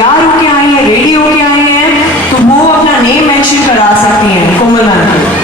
तैयार होके आई हैं, रेडी होके आई हैं, तो वो अपना नेम मेंशन करा सकती हैं कोमल मैम को।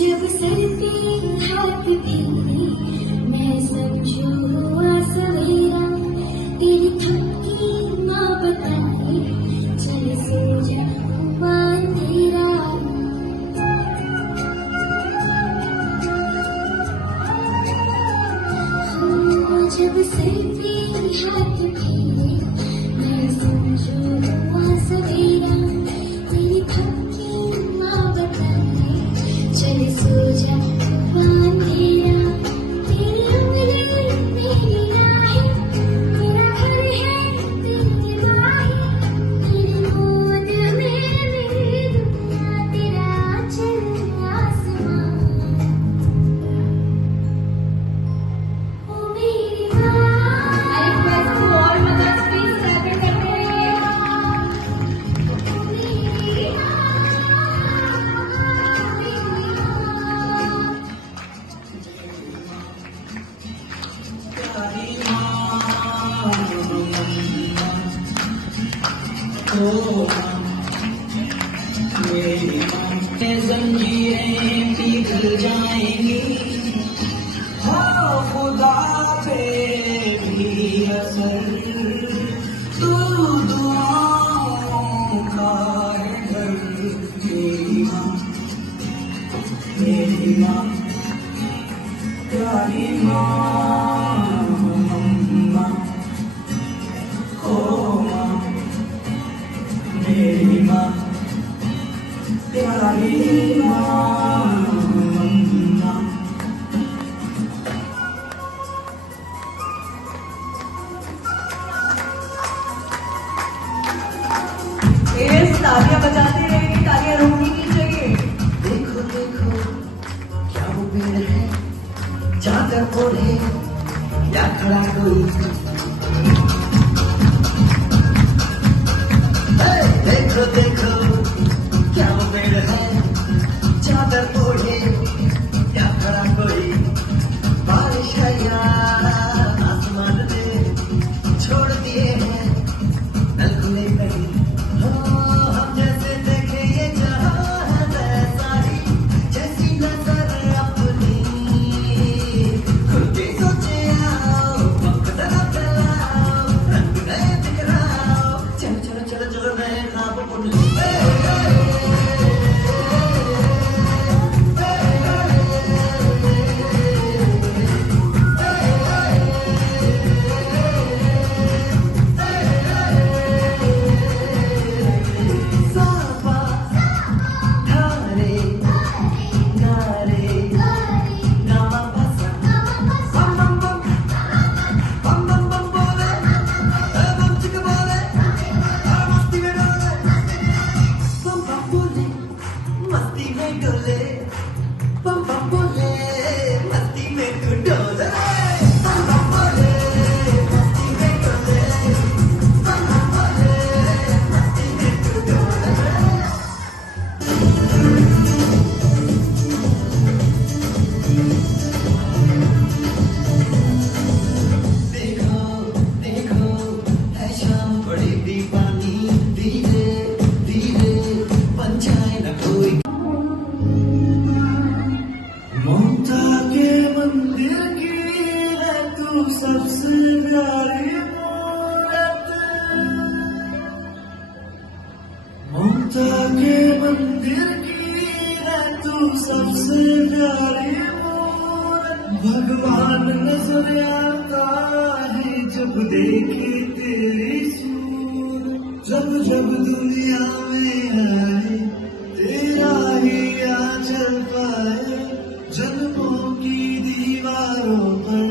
जब सर पे हाथ फेरे मैं समझू हुआ सवेरा, तेरी थपकी माँ बताए चल सो जा हुआ अंधेरा। जब सर पे हाथ फेरे मैं समझू हुआ सवेरा, तेरी थपकी माँ बताए चल सो जा हुआ अंधेरा। तेरे उंगली जंजीरें पिघल जाएंगी, हो खुदा पे भी असर, तू दुआओं का है घर। मेरी माँ, मेरी माँ, प्यारी माँ, माँ, ओ माँ, मेरी माँ, प्यारी माँ, माँ। पेरेंट्स तालियां बजाते रहेंगे, तालियां रोकनी नहीं चाहिए। देखो देखो क्या वो पेड़ है, चादर ओढ़े या खड़ा कोई। देखो देखो क्या वो पेड़ है, चादर ओढ़े या खड़ा कोई। बारिश है या आसमान ने छोड़ दिए हैं नल खुले कहीं। हम जैसे देखे ये जहां है वैसा ही, जैसी नजर अपनी खुल के सोचे आओ, पंख जरा फैलाओ, रंग नए दिखलाओ। चलो चलो चलो चलो नए ख्वाब बुन लो। सापा धारे नारे नामा बसा बम बम बम बम बम बम बोले, बम चिक बोले, मस्ती में डोले। बम बम बोले मस्ती में डोले, बम बम बोले मस्ती में डोले। बम बम बोले मस्ती में डोले, बम बम बोले मस्ती में डोले। देखो देखो है शाम पड़ेगी पानी, धीरे धीरे बन जाए न कोई। ममता के मंदिर की है तू सबसे प्यारी मूरत। ममता के मंदिर की है तू सबसे प्यारी मूरत। भगवान नजर आता है जब देखी तेरी सूरत। जब जब दुनिया में आए तेरा ही आंचल पाए, जन्मों की दीवारों पर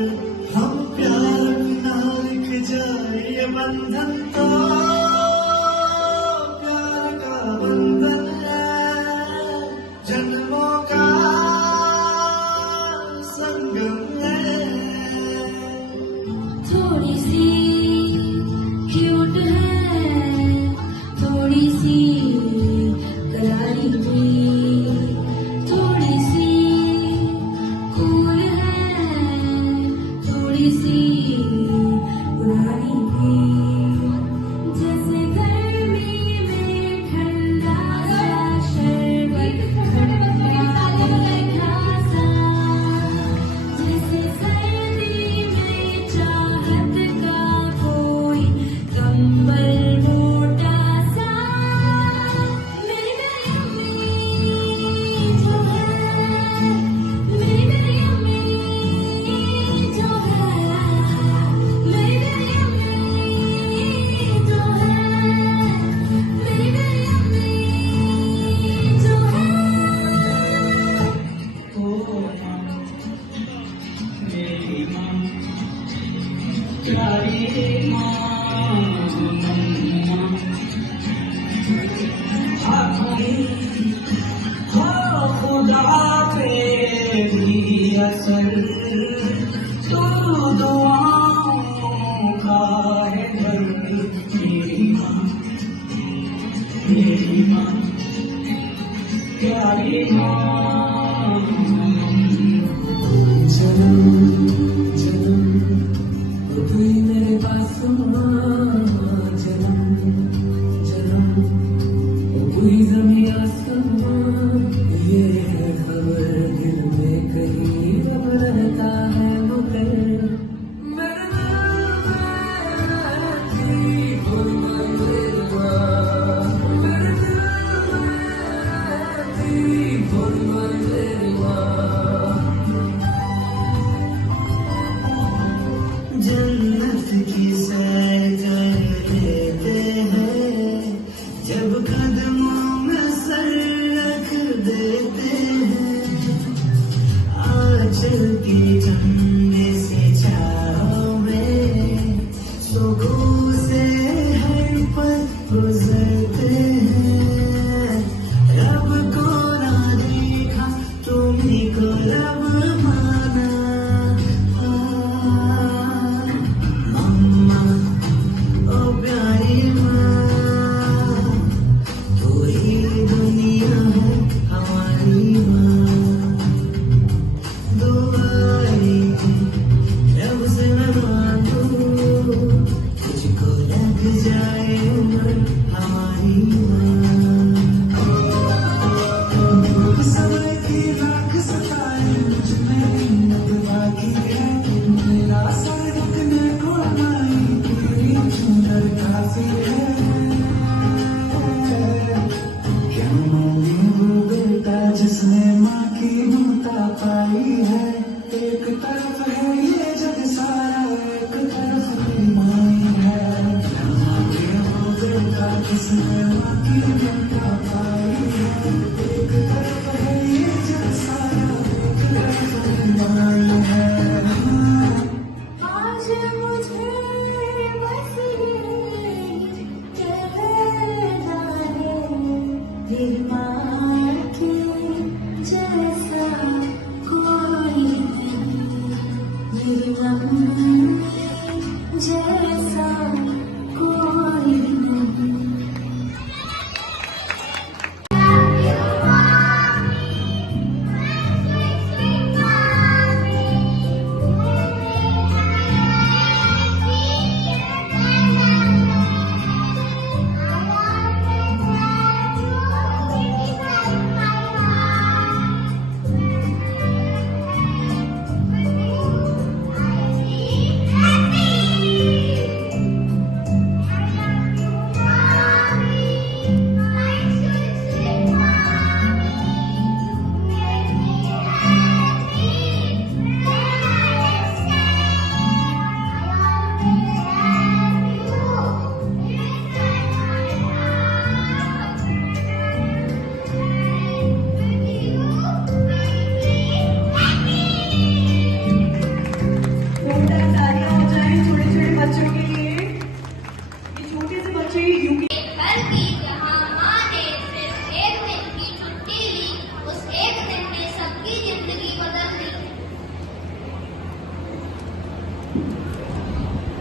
हम प्यार बिना लिख जाए। ये बंधन तो प्यार का बंधन है, जन्मों का संगम है। थोड़ी सी क्यूट है, थोड़ी सी करारी हुई, थोड़ी सी कूल है, थोड़ी सी पुरानी हुई। जैसे गर्मी में ठंडा सा शरबत, ठंडा सा, जैसे सर्दी में चाहत का कोई कंबल मोटा सा। मेरी मेरी अम्मी जो है, मेरी मेरी अम्मी जो है, मेरी मेरी अम्मी जो है, मेरी मेरी अम्मी जो है। ओ माँ, मेरी माँ, प्यारी माँ, माँ। हाथों हो खुदा पे भी असर, तू दुआओं का है घर। मेरी माँ, मेरी माँ, प्यारी माँ। जन्म जन्म कोई मेरे पास जन्म जन्म कोई जमीन आसमान ये जन्नत की सैर कर लेते हैं जब कदमों में सर रख देते हैं आंचल की ठंडे से छाँव में सुकून से हर पल गुजरते हैं रब को ना देखा तुम्हीं को रब माना मम्मा ओ प्यारी माँ तू ही दुनिया है हमारी माँ दुआएं रब से मैं मांगू तुझको लग जाए उम्र हमारी माँ समय की राख सताए मुझ में मिन्नत बाकी है मेरा सर रुकने को नहीं तेरी चुनर काफी है क्या मांगे वो बेटा जिसने माँ की ममता पाई है एक तरफ है ये जग सारा एक तरफ तेरी माई है क्या मांगे वो बेटा जिसने माँ की ममता पाई है एक तरफ है ये जग सारा एक तरफ तेरी माई है आज मुझे बस ये कहना है फिर माँ के जैसा कोई नहीं मेरी मम्मी जैसा कोई नहीं तालियां हो जाए छोटे छोटे बच्चों के लिए ये छोटे से बच्चे यूके कल की जहाँ माँ ने सिर्फ एक दिन की छुट्टी ली उस एक दिन ने सबकी जिंदगी बदल दी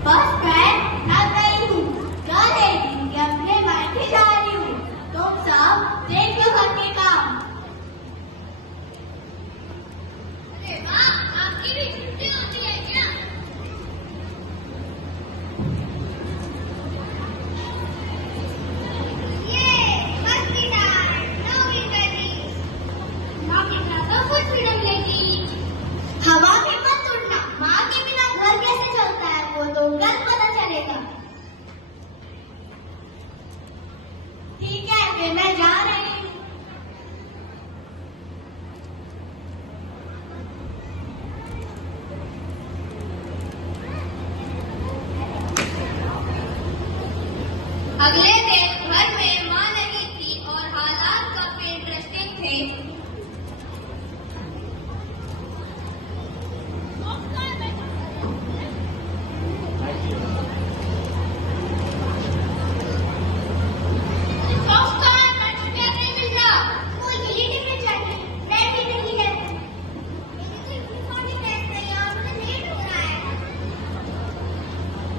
बस मैं अब गई हूँ क्या लेगी कि अपने मायके जा रही हूँ तुम सब देख लो घर के काम अरे वाह आपकी भी छुट्टी होती है क्या हवा के मत उड़ना माँ के बिना घर कैसे चलता है वो तो कल पता चलेगा ठीक है फिर मैं जा रही हूँ अगले दिन घर में माँ नहीं थी और हालात काफी इंटरेस्टिंग थे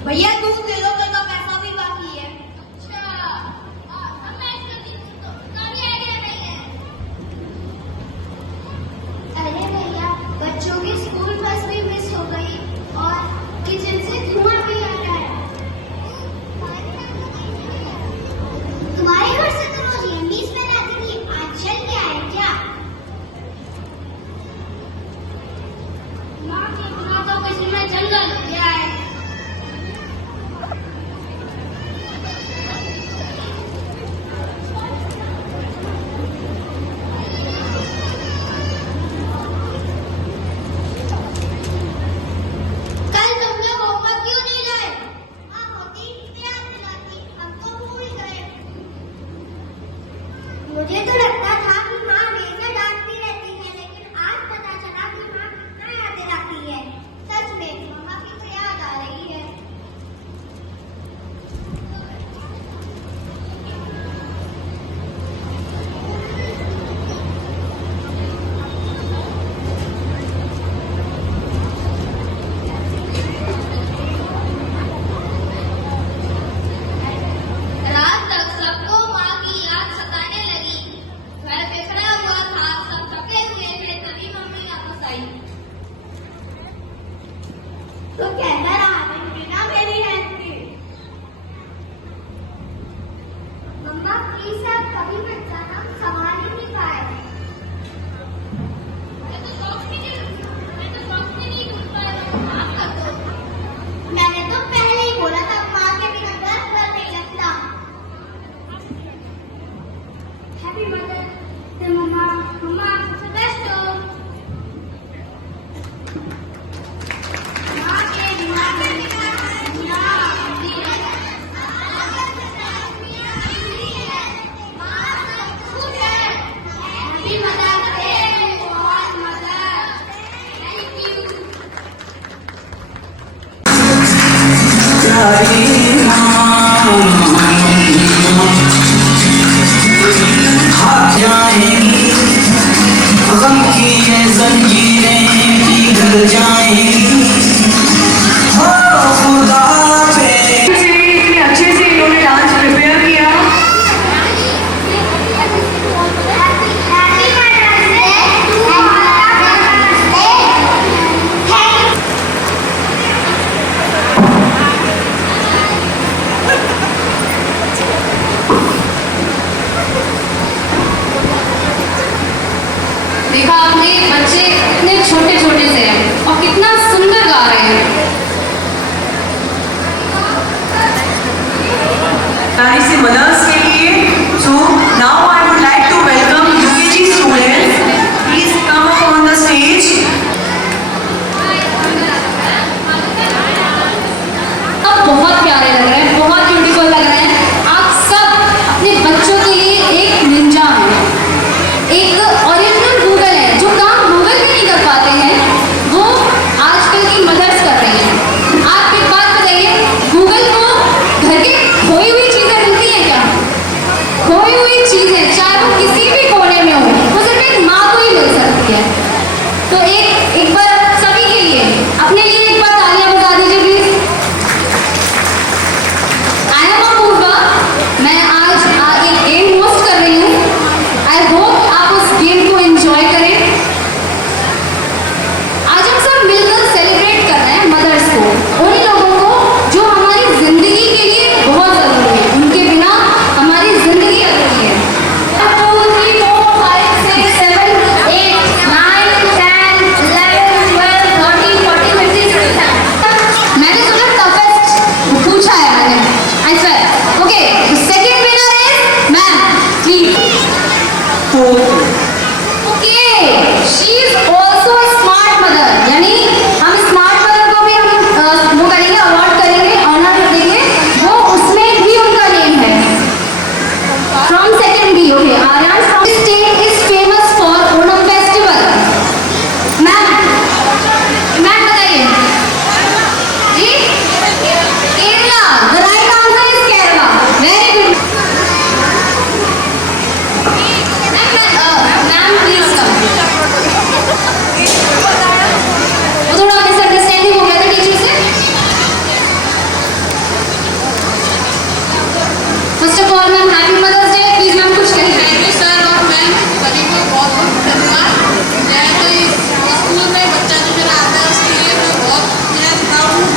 भैया दूध दे दो कल का पैसा भी बाकी है अच्छा आइडिया नहीं है अरे भैया बच्चों की स्कूल बस भी मिस हो गई और किचन से धुआं भी आ रहा है तुम्हारे घर से तो रोज यम्मीज में आती थी आज चल के आए क्या माँ के बिना तो किसी में जंगल हो जाए happy mother's day for mother. Thank you. गम की ये जंजीरें पिघल जाएंगी हो खुदा पे। इतने अच्छे से इन्होंने डांस प्रिपेयर किया। देखा आपने, बच्चे इतने छोटे छोटे से हैं और कितना सुंदर गा रहे हैं। प्यारी सी मदर्स के लिए। So now I would like to welcome UKG students. Please come up on the stage. आप बहुत प्यारे लग रहे हैं, बहुत ब्यूटीफुल लग रहे हैं। आप सब अपने बच्चों के लिए एक निंजा हैं, एक ओरिजिनल गूगल है। जो काम गूगल भी नहीं कर पाते हैं वो आजकल की मदर्स कर रही हैं। आप एक बात बताइए, गूगल को घर के खोई हुई चीजें मिलती हैं क्या? खोई हुई चीजें चाहे वो किसी भी कोने में हो, वो सिर्फ एक माँ को ही मिल सकती है। तो एक बार सभी के लिए, अपने लिए एक बार तालियां बजा दीजिए प्लीज। आई एम अपूर्वा, मैं आज एक गेम होस्ट कर रही हूँ। आई होप आप उस गेम को एंजॉय करें। आज हम सब मिलकर सेलिब्रेट कर रहे हैं मदर्स को, उन लोगों को जो हमारी जिंदगी के लिए बहुत जरूरी है। उनके बिना हमारी जिंदगी अधूरी है। 2, 3, 4, 5, 6, 7, 8, 9, 10, 11, 12, 13, 14, 15, 16, 17। मैंने सोचा टफेस्ट पूछा है मैंने। I swear. Okay, second winner is ma'am, please. Okay, she is also smart mother, यानी हम स्मार्ट मदर को भी हम वो करेंगे, अवार्ड करेंगे, ऑनर देंगे। वो उसमें भी उनका नेम है from second B. Okay, Aryan from state is famous for Onam festival. Ma'am बताइए जी। Kerala, the right answer is Kerala. Very good ma'am, please come. वो थोड़ा मिसअंडरस्टैंडिंग हो गया था टीचर से। First of all ma'am, happy mother's day. Please ma'am कुछ कहिए। थैंक यू सर और मैम, सभी को बहुत बहुत धन्यवाद। मैं तो इस स्कूल में बच्चा जो मेरा आता है उसके लिए मैं बहुत प्राउड हूँ।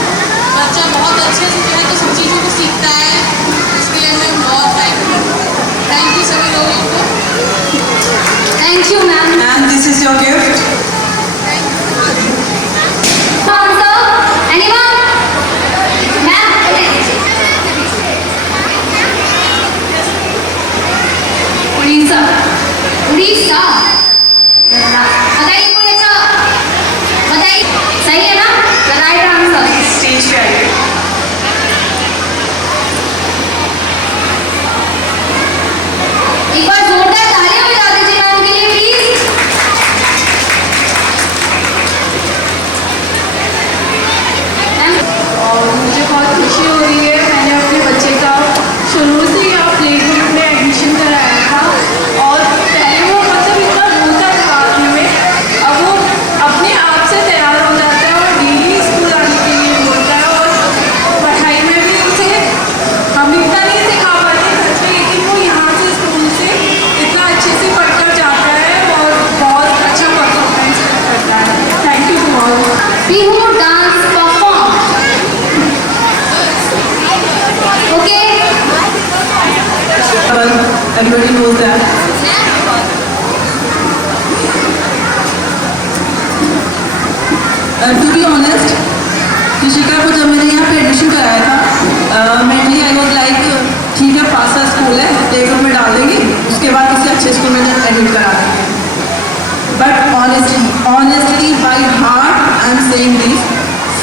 बच्चा बहुत अच्छे से जो है तो सब चीज़ों को सीखता है, इसके लिए मैं बहुत थैंक यू सभी लोगों को। Thank you ma'am. And this is your gift. Answer anyone? Ma'am Orissa. Orissa बताइए, कोई अच्छा बताइए। सही है ना? The right answer. स्टेज पे आइए। एक बार जोरदार तालियां बजा दीजिए मैम के लिए प्लीज। मैम और मुझे बहुत खुशी हो रही है। मैंने अपने बच्चे का शुरू से ही प्ले ग्रुप में एडमिशन कराया था और पहले वो मतलब इतना रोता था आखिर में, अब वो अपने आप से तैयार हो जाता है और डेली स्कूल आने के लिए बोलता है। और पढ़ाई में भी उसे हम इतना नहीं सिखा पाते घर पे, लेकिन वो यहाँ से स्कूल से इतना अच्छे से पढ़कर जाता है और बहुत अच्छा परफॉर्मेंस करता है। Thank you all. Bihu dance perform. Okay, Everybody knows that. To be honest, Rishika को जब मैंने यहाँ पे एडमिशन कराया था, मेनली आई वॉज लाइक ठीक है, पास का स्कूल है, प्ले ग्रुप में डाल देंगे, उसके बाद किसी अच्छे स्कूल में एडमिट करा देंगे। But honestly by heart I am saying this,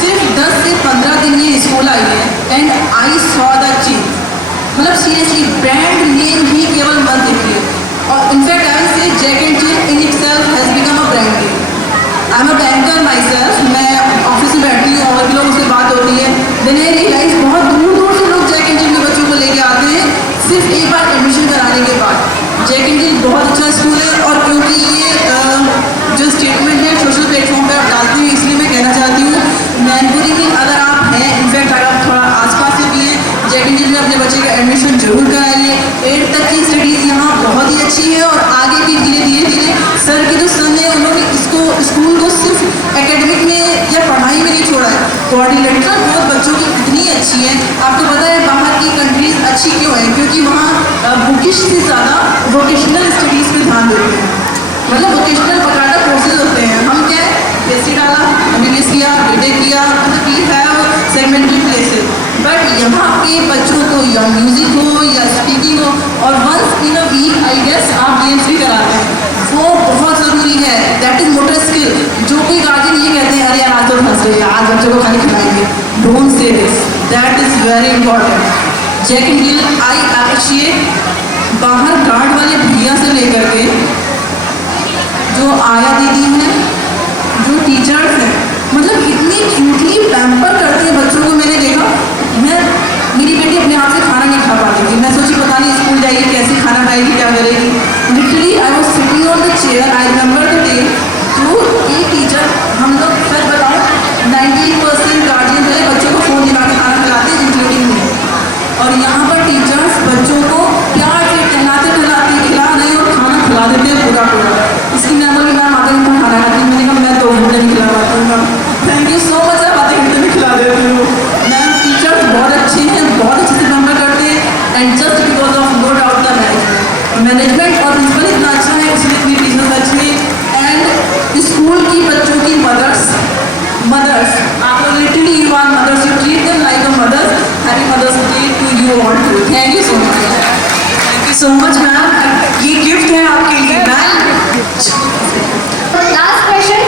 सिर्फ 10 से 15 दिन ये स्कूल आई है and I saw the change. मतलब सीरियसली ब्रांड नेम ही केवल मत देखिए, और in fact I will say Jack and Jill in itself has become a brand. I am a banker myself, मैं ऑफिस में बैठती हूँ और भी लोगों से बात होती है। देन आई रियलाइज बहुत दूर दूर से लोग जैक एंड जिल के बच्चों को लेके आते हैं सिर्फ एक बार एडमिशन कराने के बाद। जैक एंड जिल बहुत अच्छा स्कूल है और क्योंकि ये जो स्टेटमेंट है सोशल प्लेटफॉर्म पर आप डालते हैं इसलिए मैं कहना चाहती हूँ मैनपुरी में अगर आप हैं, इनफैक्ट अगर आप थोड़ा आसपास से भी हैं, जैक एंड जिल में अपने बच्चे का एडमिशन जरूर कराइए। 8th तक की स्टडीज़ यहाँ बहुत ही अच्छी है और आगे की धीरे धीरे सर के जो सन है उन्होंने इसको स्कूल को सिर्फ एकेडमिक में या पढ़ाई में नहीं छोड़ा है, कोऑर्डिनेटर बहुत बच्चों की इतनी अच्छी है। आपको पता है बाहर की कंट्रीज अच्छी क्यों है? क्योंकि वहाँ बुकिश से ज़्यादा वोकेशनल स्टडीज़ पे ध्यान देते हैं, मतलब वोकेशनल बकायदा कोर्सेज होते हैं। हम क्या है बेसिक डाला, एमबीबीएस किया, बीटेक किया, मतलब वी हैव सेगमेंटरी प्लेसेस। बट यहाँ के बच्चों को या म्यूजिक हो या स्पीकिंग हो और once in a week I guess आप गेम्स भी कराते हैं, वो बहुत ज़रूरी है। That is motor skill. जो कोई गार्जियन ये कहते हैं अरे यार आज तो फंस गए, आज बच्चों को खाली खिलाएंगे, don't say this, that is very important. Jack and Jill I appreciate बाहर गार्ड वाले भैया से लेकर के जो आया दीदी हैं, जो टीचर्स हैं, मतलब इतनी क्यूटली पैम्पर करते हैं बच्चों को। मैंने देखा, मेरी बेटी अपने हाथ से खाना नहीं खा पाती थी, मैं सोची पता नहीं स्कूल जाएगी कैसे खाना खाएगी, क्या करेगी। Literally I was sitting on the chair, I remember the day. तो एक टीचर, हम लोग सर बताओ 90% गार्जियन है बच्चों को फ़ोन दिखा के खाना खिलाते हैं इंक्लूडिंग में, और यहाँ पर टीचर्स बच्चों को प्यार से टहलाते टहलाते खिला रहे और खाना खिला देते हैं पूरा पूरा। इसकी मेमोरी मैम आधे घंटे खाना खाती, मैंने कहा मैं 2 घंटे नहीं खिला पाती हूँ ma'am, thank you so much, आप आधे घंटे में खिला देती हूँ मैम। टीचर्स बहुत अच्छे हैं, बहुत अच्छे से मेंबर करते हैं and just because of no doubt the management और प्रिंसिपल इतना अच्छा है इसलिए इतनी टीचर्स अच्छी है। एंड स्कूल की बच्चों की मदर्स आप लोग literally you are mothers, you treat them like a mothers. Happy mother's day to you all too, thank you so much. Thank you so much, ma'am. ये गिफ्ट है आपके लिए ma'am. Last question.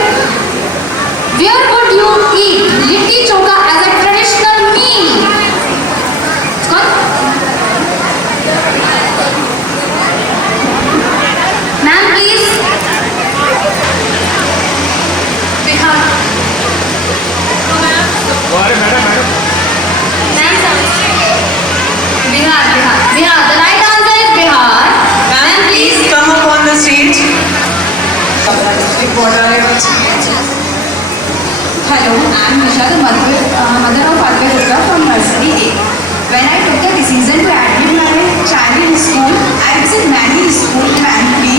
Where would you eat litti chokha as a traditional meal? कौन? Ma'am, please. Bihar. Ma'am, Bihar. The right answer is Bihar. Ma'am, please come up on the stage. Hello, I am Nisha, the mother of Advait Gupta from nursery A. When I took the decision to admit my child in school, I visited many schools in Manipuri,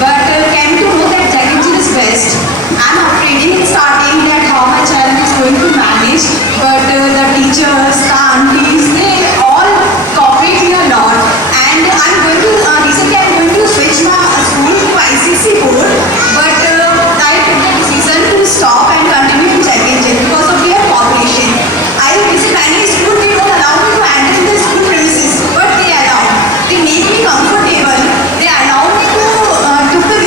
but came to know that Jack and Jill is best. I am afraid in starting that how my child is going to manage, but the teachers, the aunties, they all cooperate me a lot. And I am going to, recently I am going to switch my school to ICC board, but I took the decision to stop and continue in Jack and Jill because of their cooperation. I visit many schools, they don't allow me to enter the school premises, but they allow. They make me comfortable. They allow me to took the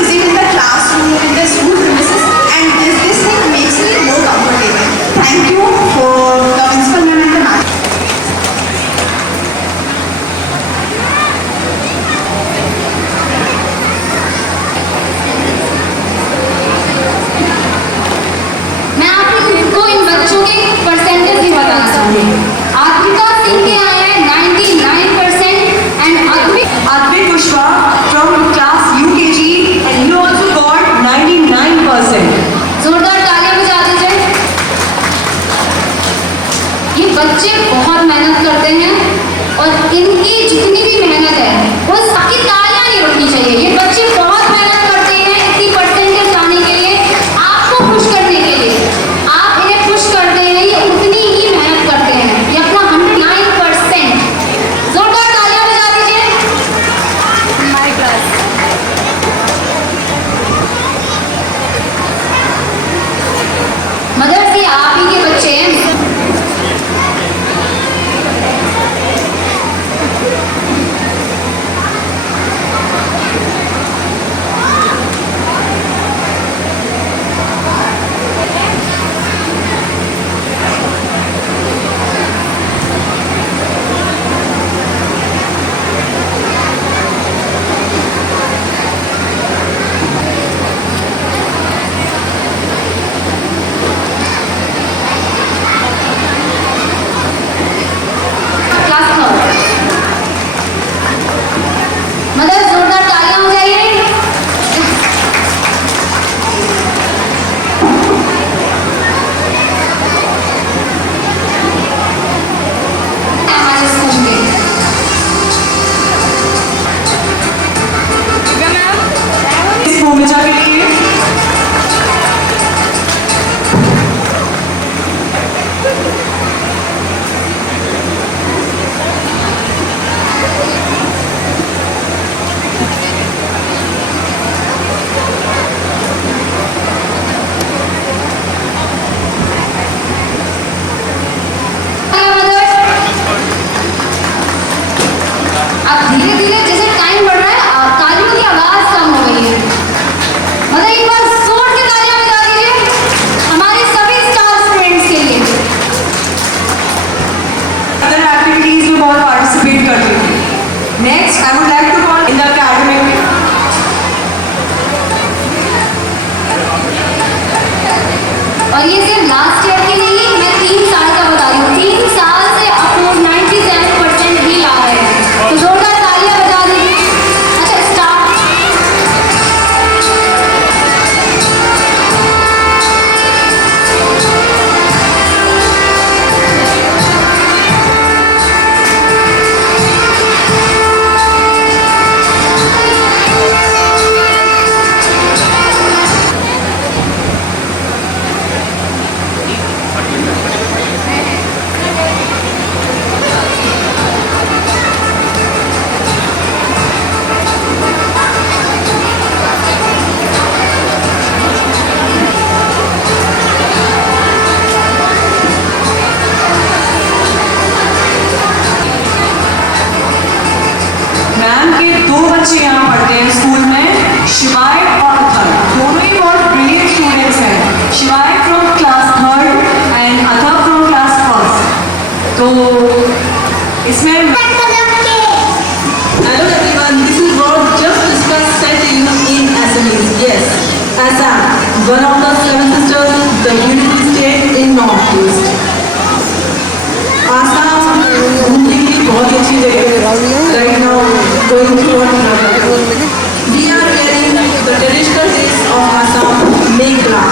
confused. Assam घूमने की बहुत अच्छी जगह है. Right now, going through a travel. We are wearing the traditional dress of Assam, Meghla.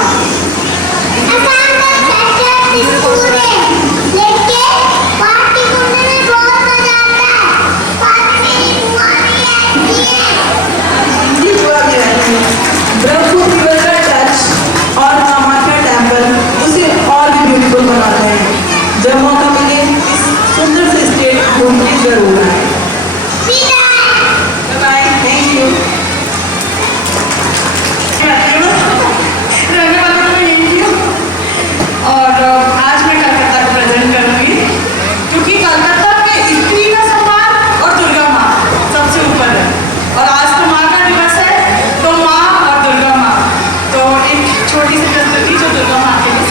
Brahmaputra river का touch और Kamakhya temple उसे और भी ब्यूटीफुल बनाते हैं. जब मौका मिले इस सुंदर से स्टेट घूमने जरूर आए. Bye, thank you. और आज मैं कलकत्ता को प्रेजेंट करूंगी क्योंकि कलकत्ता में स्त्री का सम्मान और दुर्गा माँ सबसे ऊपर है. और आज तो माँ का दिवस है, तो माँ और दुर्गा माँ, तो एक छोटी सी प्रस्तुति जो दुर्गा माँ के लिए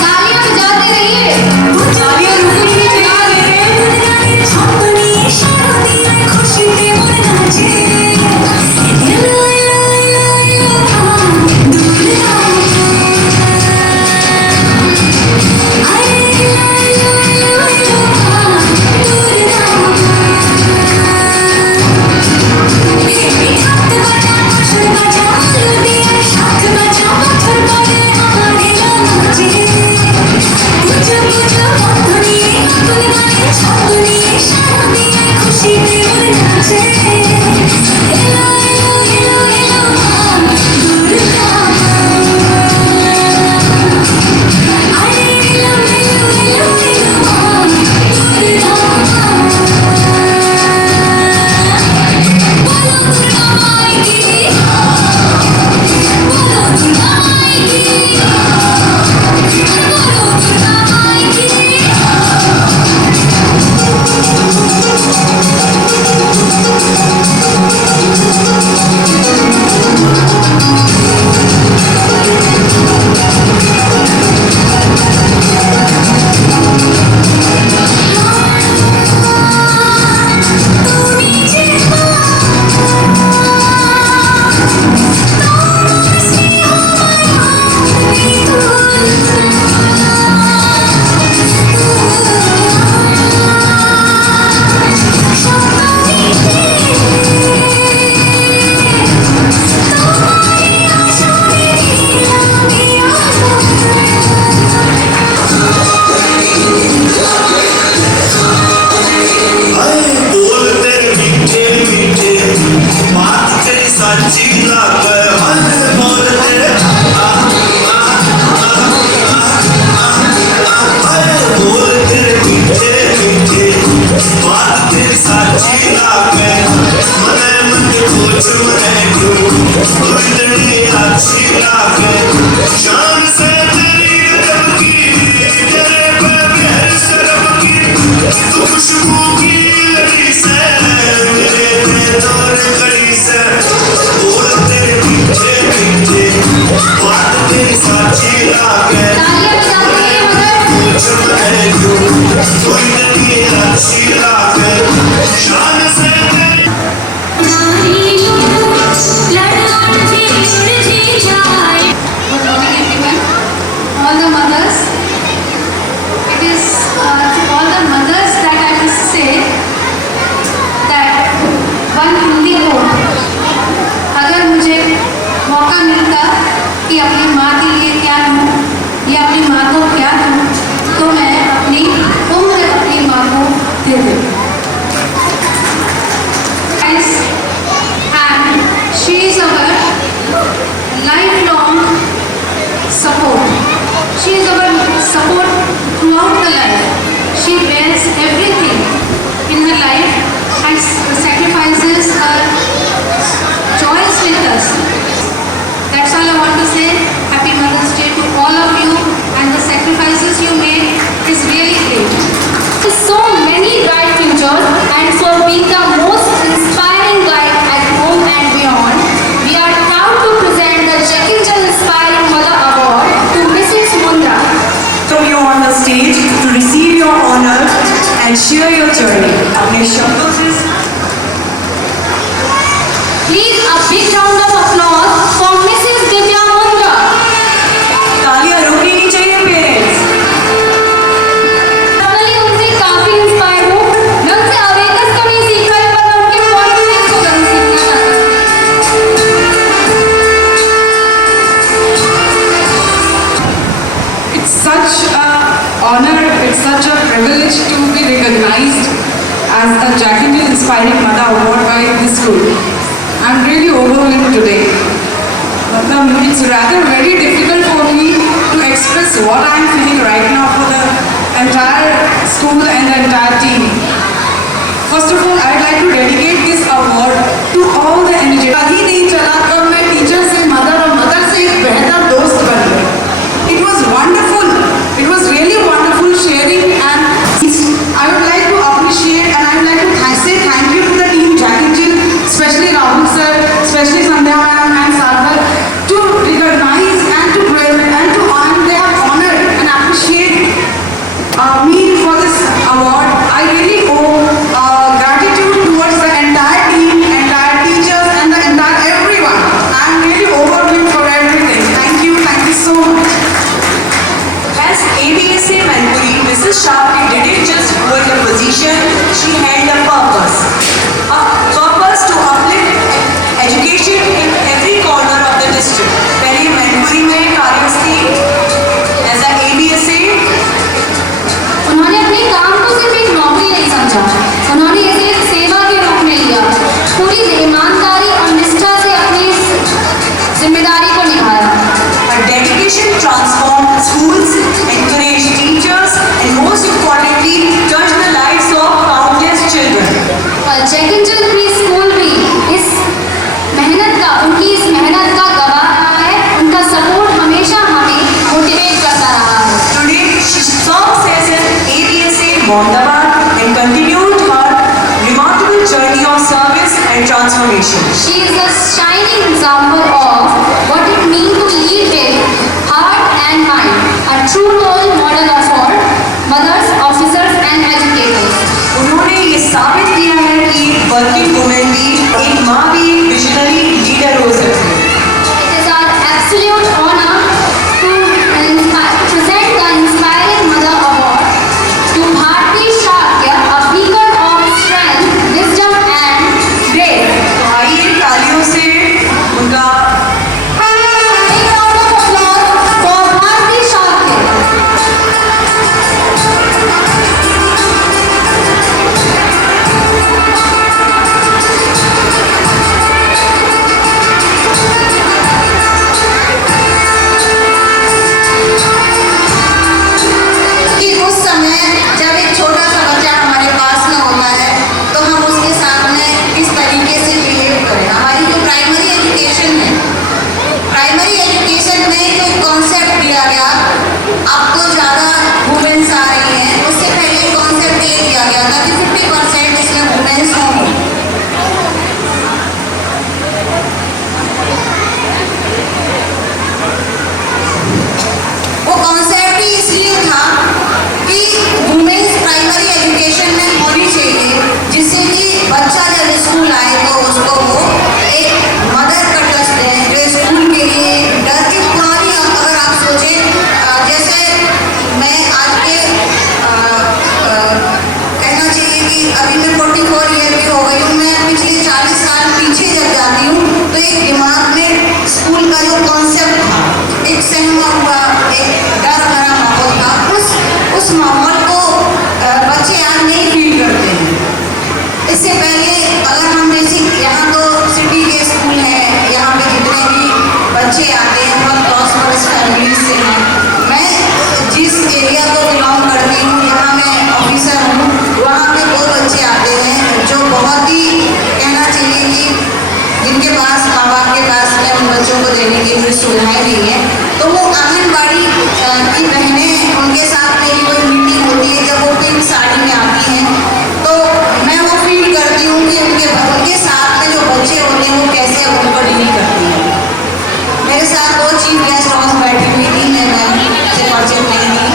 तालियां बजाते रहिए. तालियां रुकनी नहीं and share your journey. अपने शब्दों से Please a big round of applause for Mrs. Divya Mundra. तालियां रुकनी नहीं चाहिए पेरेंट्स। पर्सनली उनसे काफी इंस्पायर हूँ। मैं उनसे अवेयरनेस तो नहीं सीख रही पर मैं उनके कॉन्फिडेंस को जरूर सीखना चाहती हूँ। It's such a honor, it's such a privilege to be recognized as the Jack and Jill Inspiring Mother Award by this school. I'm really overwhelmed today. It's rather very difficult for me to express what I'm feeling right now for the entire school and the entire team. First of all, I'd like to dedicate this award to all the energy. ही नहीं चला कब मैं teacher से mother और mother से एक बेहतर दोस्त बन गई। It was wonderful. It was really wonderful sharing, and I would like to appreciate and I would like to say thank you to the team Jack and Jill, especially Rahul sir, especially Sandhya ma'am and Sarthak, to recognize and to praise and to honor. They have honored and appreciate me for this award. I really owe gratitude towards the entire team, entire teachers, and the entire everyone. I'm really overwhelmed for everything. Thank you so much. As ABSA Manpuri, Mrs. Shah didn't just hold a position, she held a purpose. A purpose to uplift education in every corner of the district. पहले मैनपुरी में कार्यरत थी as a ABSA। उन्होंने अपने काम को सिर्फ एक नौकरी नहीं समझा, उन्होंने इसे एक सेवा के रूप में लिया। पूरी ईमानदारी और निष्ठा से अपनी जिम्मेदारी को निभाया। Her dedication transformed schools, encouraged teachers, and most importantly, touched the lives of countless children. और Jack and Jill pre school भी उनकी इस मेहनत का गवाह रहा है। उनका सपोर्ट हमेशा हमें मोटिवेट करता रहा है। Today, she serves as an ABSA in Mohamdabad and continued her remarkable journey of service and transformation. She is a shining example of what it means to lead with heart and mind, a true role model for mothers, officers and educators. उन्होंने ये साबित किया है कि एक working women भी, एक माँ भी एक विजनरी लीडर हो सकती है। It is our absolute honor to present the Inspiring Mother Award to Bharti Shakya, a beacon of strength, wisdom and grace. तो आइए तालियों से उनका Big round of applause for Bharti Shakya. कि उस समय जब एक छोटा सा बच्चा हमारे पास में होता है तो हम उसके साथ में किस तरीके से बिहेव करें। हमारी जो प्राइमरी एजुकेशन है, प्राइमरी एजुकेशन में जो कॉन्सेप्ट दिया गया, अब तो ज़्यादा वुमेन्स आ रही हैं, उससे पहले कॉन्सेप्ट ये दिया गया था कि 50% इसमें वुमेन्स होंगी। वो कॉन्सेप्ट ही इसलिए था कि वुमेन्स प्राइमरी एजुकेशन में होनी चाहिए, जिससे कि बच्चा जब स्कूल आए तो उसको वो एक मदर का टच दें, जो स्कूल के लिए डर की पुरानी, अगर आप सोचें जैसे मैं आज के कहना चाहिए कि अभी मैं 44 ईयर की हो गई हूँ, मैं पिछले 40 साल पीछे जब जाती हूँ तो एक दिमाग में स्कूल का जो कॉन्सेप्ट था, एक सहमा हुआ, एक डर भरा माहौल था, उस माहौल को बच्चे आज नहीं फील करते हैं। इससे पहले अगर हम बेसिक, यहाँ तो सिटी के स्कूल हैं, यहाँ पे जितने भी बच्चे आते हैं बहुत प्रॉस्परस फैमिली से हैं। मैं जिस एरिया को बिलोंग करती हूँ, यहाँ मैं ऑफिसर हूँ, वहाँ पे वो बच्चे आते हैं जो बहुत ही कहना चाहिए कि जिनके पास माँ बाप के पास में उन बच्चों को देने की कोई सुविधाएं नहीं है, तो वो आंगनबाड़ी की बहनें, उनके साथ में भी कोई मीटिंग होती है, जब वो पिंक साड़ी में आती हैं तो मैं वो फील करती हूँ कि उनके साथ में जो बच्चे होते हैं वो कैसे उनको डील करती हैं। मेरे साथ 2 चीफ गेस्ट हाउस बैठी हुई थी, मैं से परिचित नहीं थी,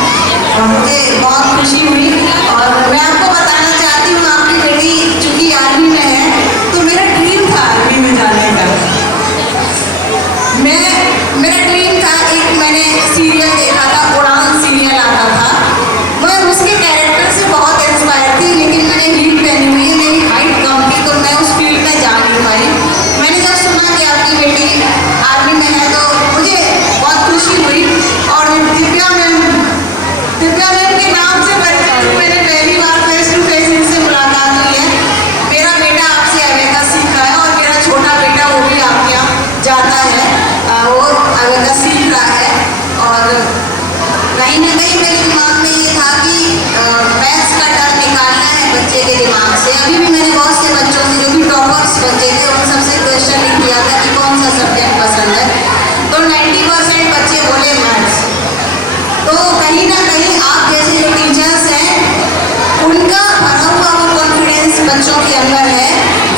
भरा हुआ वो कॉन्फिडेंस बच्चों के अंदर है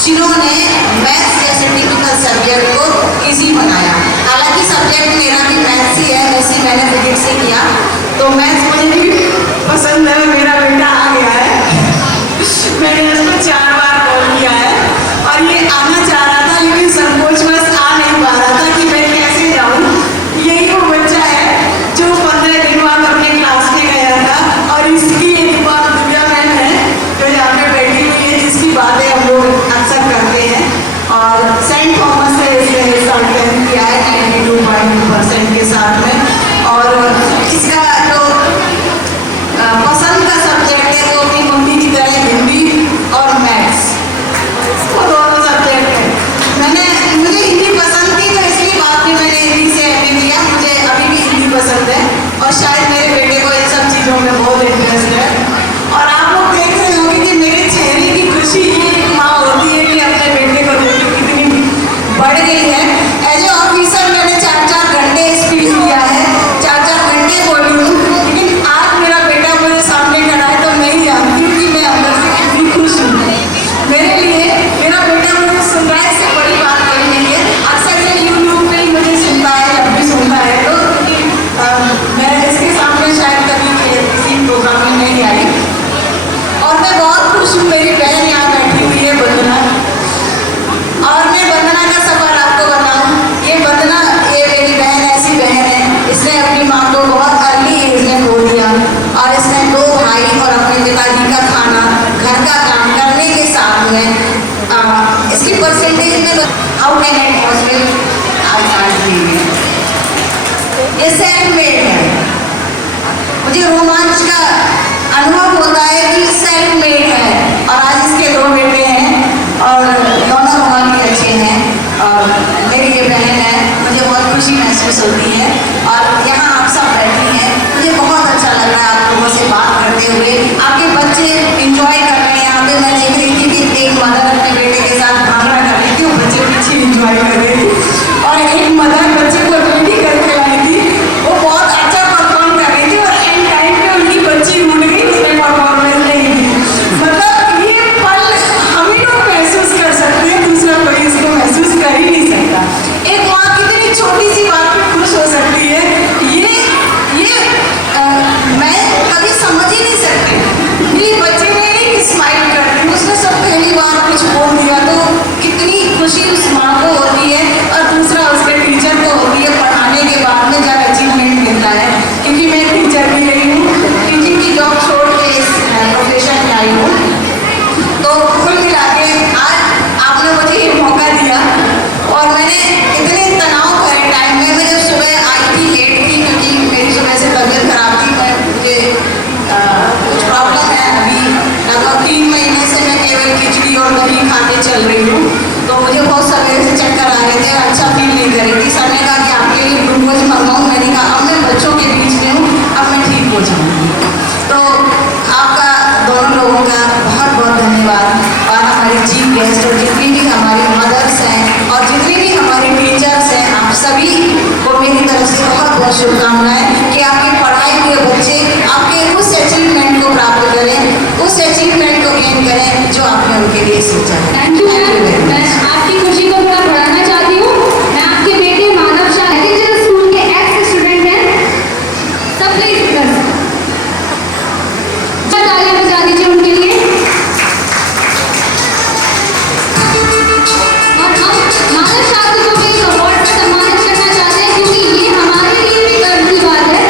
जिन्होंने मैथ्स जैसे टिपिकल सब्जेक्ट को इजी बनाया। हालांकि सब्जेक्ट मेरा भी मैथ्स ही है, वैसे मैंने फिजिक्स से किया, तो मैथ्स मुझे भी पसंद है। मेरा बेटा आ गया है, मैंने उसको 4 बार कॉल किया है और ये आना चाह रहा था लेकिन संकोचवश आ नहीं पा रहा था कि मैं कैसे जाऊँ। यही वो बच्चा है जो 15 दिन बाद अपने क्लास में गया था और इसकी एक बात दिव्या मैम है जो यहाँ पे बैठी हुई है, जिसकी बातें हम लोग अक्सर करते हैं। और सेंट थॉमस से इसने रिजल्ट किया है 92.2% के साथ में। और इसका जो पसंद का सब्जेक्ट है वो अपनी मम्मी की तरह हिंदी और मैथ्स, वो दोनों सब्जेक्ट है। मुझे हिंदी पसंद थी तो इसलिए बाद में मैंने हिंदी से एमए किया। मुझे अभी भी हिंदी पसंद है और शायद मेरे बेटे को इन सब चीज़ों में बहुत इंटरेस्ट है। और आप लोग देख रहे होंगे कि मेरे चेहरे की खुशी ये एक माँ होती है कि अपने बेटे को देख के कितनी बढ़ गई है। एज ए ऑफिसर मैंने 4-4 घंटे स्पीच दिया है, 4-4 घंटे बोली हूँ, लेकिन आज मेरा बेटा मेरे सामने खड़ा है तो मैं ही जानती हूँ कि मैं अंदर से कितनी खुश हूँ। मेरे लिए मेरा बेटा मुझे सुन रहा है, इससे बड़ी बात कोई नहीं है। अक्सर ये यूट्यूब पे ही मुझे सुनता है, जब भी सुनता है तो मैं इसके सामने शायद कभी किसी प्रोग्राम में नहीं आई। और मैं बहुत खुश हूँ, मेरी बहन यहाँ बैठी हुई है वंदना, और मैं वंदना का सफर आपको बताऊँ। ये वंदना, ये मेरी बहन ऐसी बहन है, इसने अपनी माँ को बहुत अर्ली एज में खो दिया और इसने 2 भाई और अपने पिताजी का खाना, घर का काम करने के साथ में इसकी परसेंटेज में हाउ कैन इट पॉसिबल, ये सेल्फ मेड है। मुझे रोमांच का अनुभव होता है कि सेल्फ मेड है और आज इसके 2 बेटे हैं और दोनों बहुत ही अच्छे हैं और मेरी ये बहन है। मुझे बहुत खुशी महसूस होती है और यहाँ आप सब बैठी हैं, मुझे बहुत अच्छा लग रहा है आप लोगों से बात करते हुए। आपके बच्चे इंजॉय कर रहे हैं। यहाँ पे मैं देख रही थी कि एक मदर अपने बेटे के साथ भांगड़ा कर रही थी, वो बच्चे पीछे इंजॉय कर रहे थे और एक मदर बच्चे को रेडी करके लाई थी, वो बहुत अच्छा परफॉर्म कर रही थी और एंड टाइम पे उनकी बच्ची भूल गई, उसने परफॉर्मेंस नहीं दी। मतलब ये पल हम ही लोग महसूस कर सकते हैं, दूसरा कोई इसको महसूस कर ही नहीं सकता। एक माँ कितनी छोटी सी बात पे खुश हो सकती है, ये मैं कभी समझ ही नहीं सकती। मेरे बच्चे ने एक स्माइल कर दी, उसने सब पहली बार कुछ बोल दिया तो कितनी खुशी उस माँ को होती है और दूसरा उसके टीचर को होती है पढ़ाने के बाद में जब अचीवमेंट मिलता है। क्योंकि मैं टीचर भी रही हूँ, टीचिंग की जॉब छोड़ के इस प्रोफेशन में आई हूँ, तो कुल मिला के आज आपने मुझे ये मौका दिया और मैंने इतने तनाव भरे टाइम में, मैं जब सुबह आई थी लेट थी क्योंकि मेरी सुबह से तबीयत खराब थी, मुझे कुछ प्रॉब्लम है। अभी लगभग 3 महीने से मैं केवल खिचड़ी और दही खाते चल रही हूँ, तो मुझे बहुत सवेरे से चक्कर आ रहे थे, अच्छा फील नहीं कर रही थी। सर ने कहा कि आपके लिए ग्लूकोज मंगवाऊँ, मैंने कहा अब मैं बच्चों के बीच में हूँ, अब मैं ठीक हो जाऊँगी। तो आपका दोनों लोगों का बहुत बहुत धन्यवाद और हमारे चीफ गेस्ट और जितनी भी हमारी मदर्स हैं और जितने भी हमारे टीचर्स हैं, आप सभी को मेरी तरफ से बहुत बहुत शुभकामनाएं कि आपके पढ़ाई हुए बच्चे आपके उस अचीवमेंट को प्राप्त करें, उस अचीवमेंट को गेन करें जो आपने उनके लिए सोचा है। Thank you ma'am. मैं आपकी खुशी को थोड़ा बढ़ाना चाहती हूँ। मैं आपके बेटे मानव शाह जो स्कूल के एक्स स्टूडेंट हैं, सब प्लीज तालियां बजा दीजिए उनके लिए। और हम मानव शाह को भी इस अवार्ड से सम्मानित करना चाहते हैं क्योंकि ये हमारे लिए भी गर्व की बात है।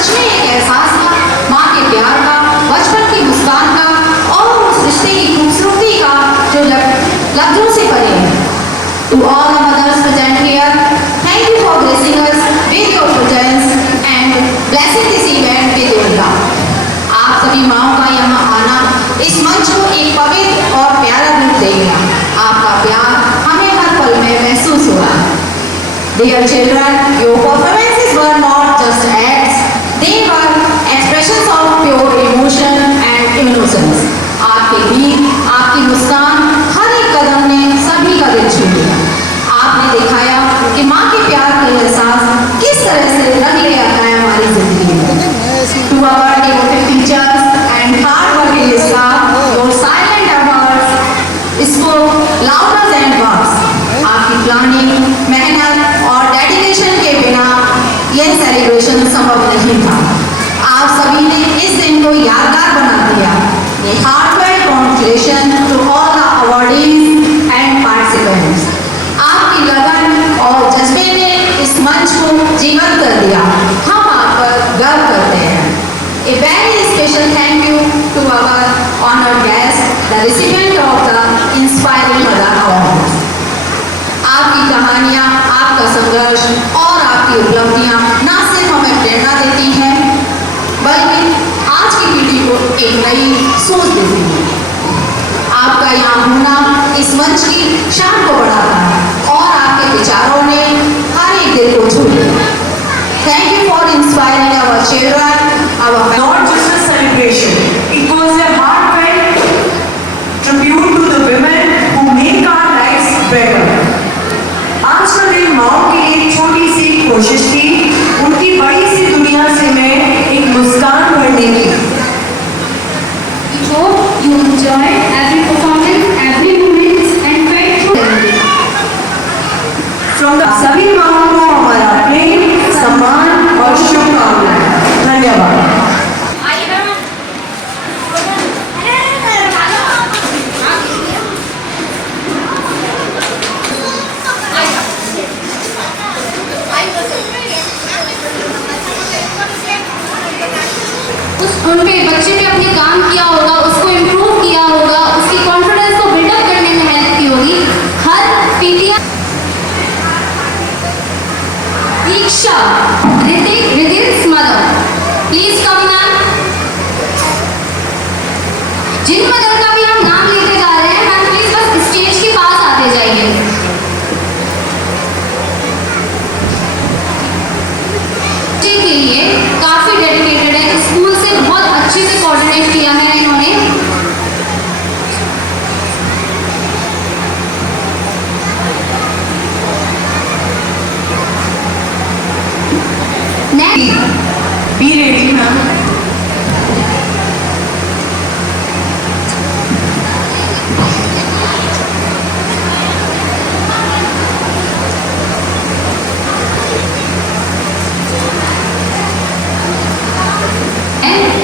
सच में एक एहसास था माँ के प्यार का, बचपन की मुस्कान का और उस रिश्ते की खूबसूरती का जो लफ्जों से परे है। To all the mothers present here, thank you for gracing us with your presence and blessing this event with your love. आप सभी माओं का यहाँ आना इस मंच को एक पवित्र और प्यारा रूप देगा। आपका प्यार हमें हर पल में महसूस हो रहा है। Dear children, your performances were not just acts; they were expressions of pure emotion and innocence. आपके गीत, आपकी मुस्कान, हर एक कदम ने सभी का दिल छू लिया। आपने दिखाया कि माँ के प्यार का एहसास किस तरह से रंग ले आता है हमारी जिंदगी में। To our devoted teachers and hard-working staff, your silent efforts spoke louder than words. आपकी प्लानिंग, मेहनत और डेडिकेशन के बिना यह सेलिब्रेशन संभव नहीं था। आप सभी ने इस दिन को यादगार बना दिया। Heartfelt congratulations to all the awardees and participants. आपकी लगन और जज्बे ने इस मंच को जीवंत कर दिया। हम आप पर गर्व करते हैं। A very special thank you to our honored guest, the recipient of the Inspiring Mother Award. आपकी कहानियाँ, आपका संघर्ष और आपकी उपलब्धियाँ न सिर्फ हमें प्रेरणा देती हैं, बल्कि आज की पीढ़ी को एक नई सोच देती है। आपका यहाँ होना इस मंच की शान को बढ़ाता है और आपके विचारों ने हर एक दिल को छू लिया। Thank you for inspiring our children, our Not just a celebration, it was a heartfelt tribute to the women who make our lives better. आज का दिन माओ की एक छोटी सी कोशिश थी, उनकी बड़ी सी दुनिया से मैं एक मुस्कान भरने की। We hope you enjoyed every performance, every moment and felt through. From the सभी माओ को हमारा प्रेम, सम्मान और शुभकामनाएं। धन्यवाद। उन पे बच्चे पे अपने काम किया होगा, उसको इम्प्रूव किया होगा, उसकी कॉन्फिडेंस को बिल्डअप करने में हेल्प की होगी। हर PTR Diksha Hritik mother, please come ma'am. जिन मदर का भी हम नाम लेते जा रहे हैं मैम, प्लीज बस स्टेज के पास आते जाइए। बच्चे के लिए काफी डेडिकेटेड है, स्कूल से बहुत अच्छे से कोऑर्डिनेट किया है इन्होंने। Be ready, ma'am.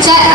चाहे